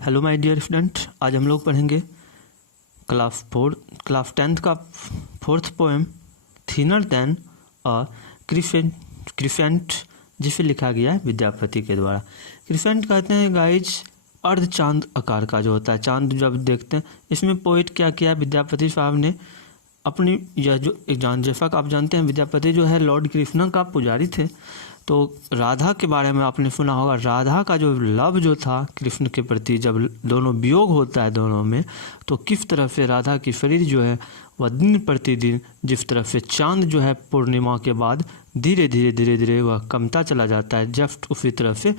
Hello my dear student, आज हम लोग पढ़ेंगे क्लास 10th का फोर्थ पोएम थिनर देन अ क्रिसेंट, जिसे लिखा गया है विद्यापति के द्वारा। क्रिसेंट कहते हैं गाइज अर्ध चांद आकार का जो होता है, चांद जब देखते हैं। इसमें पोइट क्या किया विद्यापति साहब ने अपनी, यह जो एग्जाम जैसा आप जानते हैं विद्यापति जो है लॉर्ड कृष्ण का पुजारी थे। तो राधा के बारे में आपने सुना होगा, राधा का जो लव जो था कृष्ण के प्रति, जब दोनों वियोग होता है दोनों में, तो किस तरह से राधा की शरीर जो है वह दिन प्रतिदिन जिस तरह से चांद जो है पूर्णिमा के बाद धीरे धीरे वह कमता चला जाता है, जस्ट उसी तरह से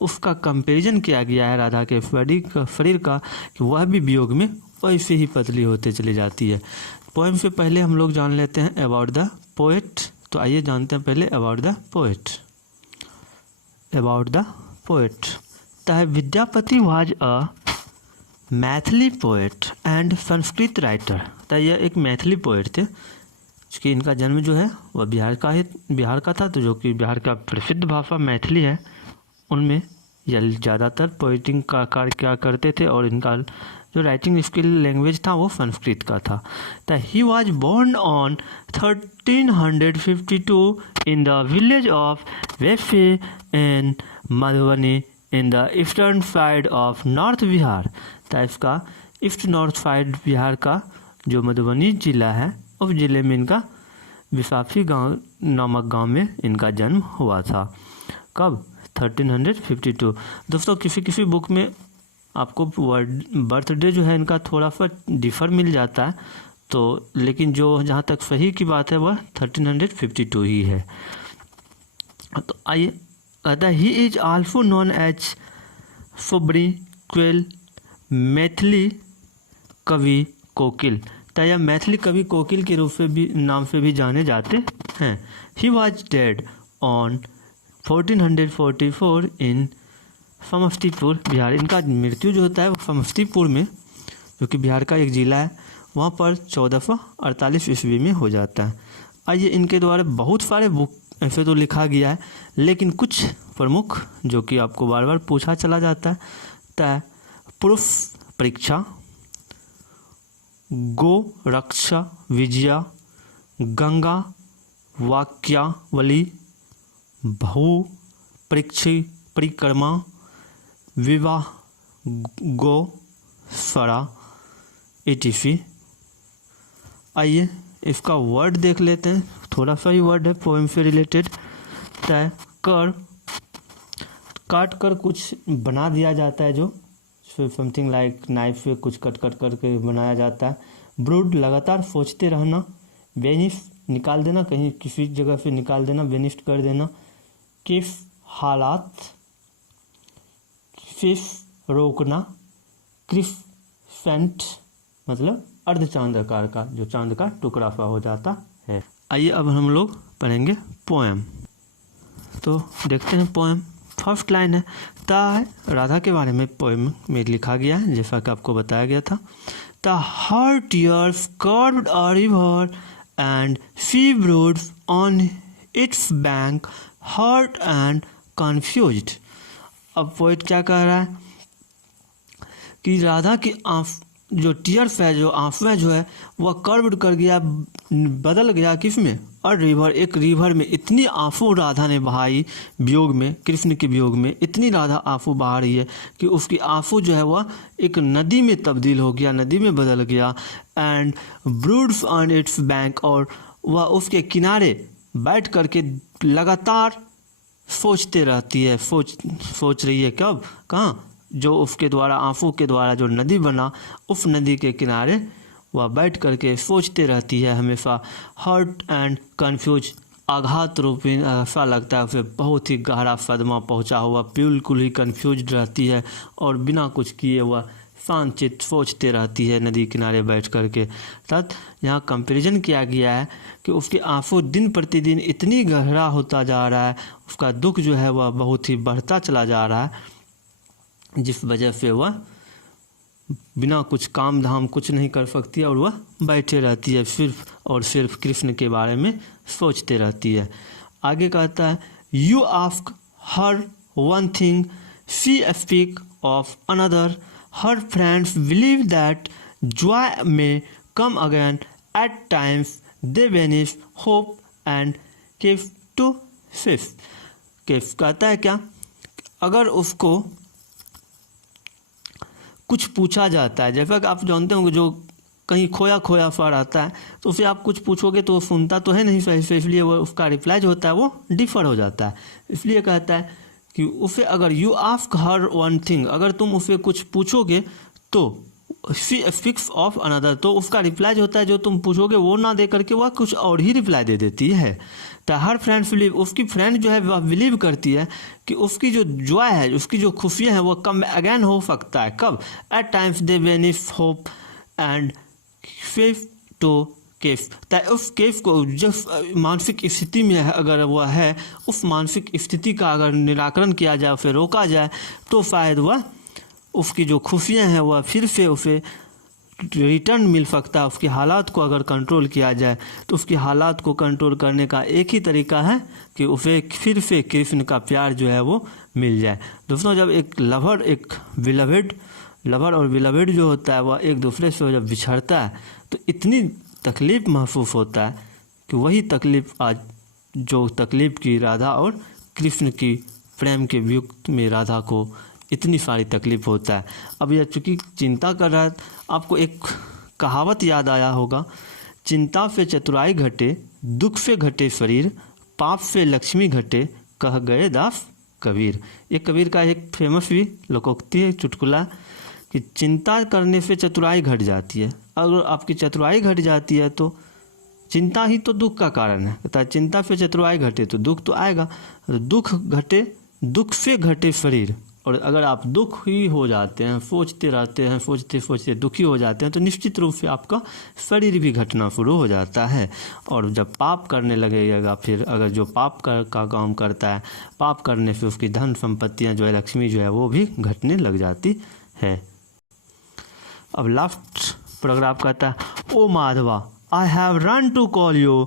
उसका कंपैरिजन किया गया है राधा के शरीर का कि वह भी वियोग में वैसे ही पतली होते चली जाती है। पोएम से पहले हम लोग जान लेते हैं अबाउट द पोएट। तो आइए जानते हैं पहले about the poet. About the poet. Vidyapati was a Maithili poet and Sanskrit writer. तो यह एक मैथिली पोएट थे, क्योंकि इनका जन्म जो है वह बिहार का था, तो जो कि बिहार का प्रसिद्ध भाषा मैथिली है, उनमें यह ज़्यादातर पोइटिंग का कार्य क्या करते थे, और इनका जो राइटिंग स्किल लैंग्वेज था वो संस्कृत का था। तो he was born on 1352 in the village of वेफे in Madhubani in the eastern side of north Bihar. तो इसका ईस्ट नॉर्थ साइड बिहार का जो मधुबनी जिला है, उस जिले में इनका विसाफी गांव नामक गांव में इनका जन्म हुआ था। कब? 1352। दोस्तों किसी बुक में आपको बर्थडे जो है इनका थोड़ा सा डिफर मिल जाता है, तो लेकिन जो जहाँ तक सही की बात है वह 1352 ही है। तो आइए, कहता है he is also known as sobriquet, Maithili Kavi Kokil. तो यह मैथिली कवि कोकिल के रूप से भी नाम से भी जाने जाते हैं। ही वॉज डेड ऑन 1444 इन समस्तीपुर बिहार। इनका मृत्यु जो होता है वो समस्तीपुर में, जो कि बिहार का एक ज़िला है, वहाँ पर 1448 ईस्वी में हो जाता है। आइए, इनके द्वारा बहुत सारे बुक ऐसे तो लिखा गया है, लेकिन कुछ प्रमुख जो कि आपको बार बार पूछा चला जाता है, तय प्रूफ परीक्षा, गो रक्षा विजया, गंगा वाक्यावली, भू परिक्रमा, विवाह गो स्वरा etc। आइए इसका वर्ड देख लेते हैं, थोड़ा सा ही वर्ड है पोएम से रिलेटेड। तय कर, काट कर कुछ बना दिया जाता है, जो समथिंग लाइक नाइफ से कुछ कट करके बनाया जाता है। ब्रूड, लगातार सोचते रहना। बेनिश, निकाल देना, कहीं किसी जगह से निकाल देना, बेनिस्ट कर देना। किस, हालात। फिश, रोकना। क्रिसेंट मतलब अर्ध चांद आकार का, जो चांद का टुकड़ा सा हो जाता है। आइए अब हम लोग पढ़ेंगे पोएम। तो देखते हैं पोएम। फर्स्ट लाइन है, ता राधा के बारे में पोएम में लिखा गया है, जैसा कि आपको बताया गया था। The her tears curved a river and she broods on its bank hurt and confused. अब पोइट क्या कह रहा है कि राधा की जो टीयर्स है, जो आंसू जो है, वह कर्व्ड कर गया, बदल गया किस में? और रिवर, एक रिवर में इतनी आंसू राधा ने बहाई वियोग में, कृष्ण के वियोग में इतनी राधा आंसू बहा रही है कि उसकी आंसू जो है वह एक नदी में तब्दील हो गया, नदी में बदल गया। And breeds on its bank, और वह उसके किनारे बैठ करके लगातार सोचते रहती है, सोच रही है। कब? कहाँ? जो उसके द्वारा, आंसू के द्वारा जो नदी बना, उस नदी के किनारे वह बैठ करके सोचते रहती है हमेशा। हर्ट एंड कन्फ्यूज, आघात रूपी, ऐसा लगता है उसे बहुत ही गहरा सदमा पहुंचा हुआ, बिल्कुल ही कन्फ्यूज रहती है, और बिना कुछ किए वह शांत सोचते रहती है नदी किनारे बैठ करके। तब यहाँ कंपैरिजन किया गया है कि उसकी आंसू दिन प्रतिदिन इतनी गहरा होता जा रहा है, उसका दुख जो है वह बहुत ही बढ़ता चला जा रहा है, जिस वजह से वह बिना कुछ काम धाम कुछ नहीं कर सकती है, और वह बैठे रहती है सिर्फ और सिर्फ कृष्ण के बारे में सोचते रहती है। आगे कहता है, you ask her one thing, she speak of another, her friends believe that joy may come again, at times they vanish hope and give to फिफ। केफ कहता है क्या, अगर उसको कुछ पूछा जाता है, जैसा कि आप जानते होंगे जो कहीं खोया खोया सा रहता है तो उसे आप कुछ पूछोगे तो वो सुनता तो है नहीं सही से, इसलिए वो उसका रिप्लाई जो होता है वो डिफर हो जाता है। इसलिए कहता है कि उसे अगर you ask her one thing, अगर तुम उसे कुछ पूछोगे तो फिक्स ऑफ अनदर, तो उसका रिप्लाई जो होता है जो तुम पूछोगे वो ना दे करके वह कुछ और ही रिप्लाई दे देती है। तो हर फ्रेंड्स बिलीव, उसकी फ्रेंड जो है वह बिलीव करती है कि उसकी जो जॉय है, उसकी जो खुशियाँ हैं वो कम अगेन हो सकता है। कब? At times they vanish hope and फेफ टू केफ। उस केफ को जब मानसिक स्थिति में अगर वह है, उस मानसिक स्थिति का अगर निराकरण किया जाए, उसे रोका जाए, तो शायद वह उसकी जो खुशियाँ हैं वह फिर से उसे रिटर्न मिल सकता है। उसकी हालात को अगर कंट्रोल किया जाए तो उसकी हालात को कंट्रोल करने का एक ही तरीका है कि उसे फिर से कृष्ण का प्यार जो है वो मिल जाए। दोस्तों, जब एक लवर और बिलवेड जो होता है वह एक दूसरे से जब बिछड़ता है तो इतनी तकलीफ़ महसूस होता है कि वही तकलीफ़ आज जो तकलीफ़ की राधा और कृष्ण की प्रेम के वियुक्त में राधा को इतनी सारी तकलीफ़ होता है। अब यह चूँकि चिंता कर रहा है, आपको एक कहावत याद आया होगा, चिंता से चतुराई घटे, दुख से घटे शरीर, पाप से लक्ष्मी घटे, कह गए दास कबीर। ये कबीर का एक फेमस भी लोकोक्ति है, चुटकुला, कि चिंता करने से चतुराई घट जाती है। अगर आपकी चतुराई घट जाती है तो चिंता ही तो दुख का कारण है। कहता है चिंता से चतुराई घटे तो दुख तो आएगा, दुख घटे, दुख से घटे शरीर। और अगर आप दुख ही हो जाते हैं, सोचते रहते हैं, सोचते सोचते दुखी हो जाते हैं, तो निश्चित रूप से आपका शरीर भी घटना शुरू हो जाता है। और जब पाप करने लगेगा, फिर अगर जो पाप का काम करता है, पाप करने से उसकी धन संपत्तियां जो है, लक्ष्मी जो है वो भी घटने लग जाती है। अब लास्ट पैराग्राफ कहता है, O Madhava, I have run to call you,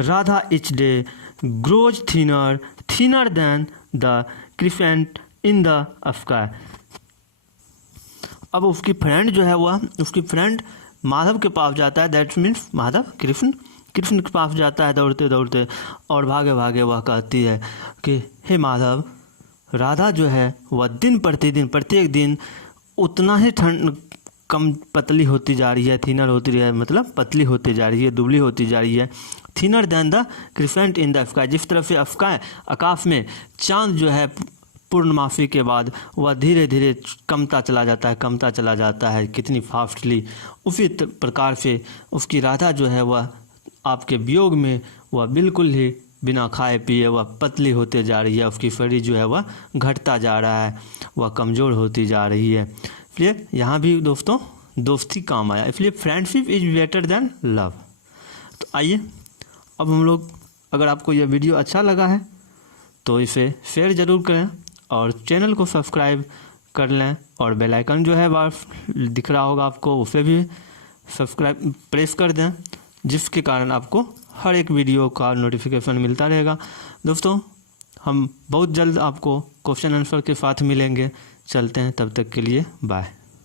Radha each day grows thinner than the crescent in the sky. अब उसकी फ्रेंड जो है वह, उसकी फ्रेंड माधव के पास जाता है, दैट मीन्स माधव कृष्ण के पास जाता है दौड़ते दौड़ते, और भागे भागे वह कहती है कि हे माधव, राधा जो है वह दिन प्रतिदिन प्रत्येक दिन उतना ही कम पतली होती जा रही है, थिनर होती रही है, मतलब पतली होती जा रही है, दुबली होती जा रही है। Thinner than the crescent in the sky, जिस तरह से स्काई आकाश में चांद जो है पूर्णमासी के बाद वह धीरे धीरे कमता चला जाता है कितनी फास्टली, उसी प्रकार से उसकी राधा जो है वह आपके वियोग में वह बिल्कुल ही बिना खाए पिए वह पतली होते जा रही है, उसकी शरीर जो है वह घटता जा रहा है, वह कमज़ोर होती जा रही है। इसलिए यहाँ भी दोस्तों दोस्ती काम आया, इसलिए friendship is better than love. तो आइए अब हम लोग, अगर आपको यह वीडियो अच्छा लगा है तो इसे शेयर ज़रूर करें और चैनल को सब्सक्राइब कर लें, और बेल आइकन जो है बार दिख रहा होगा आपको, उसे भी सब्सक्राइब प्रेस कर दें, जिसके कारण आपको हर एक वीडियो का नोटिफिकेशन मिलता रहेगा। दोस्तों, हम बहुत जल्द आपको क्वेश्चन आंसर के साथ मिलेंगे। चलते हैं, तब तक के लिए बाय।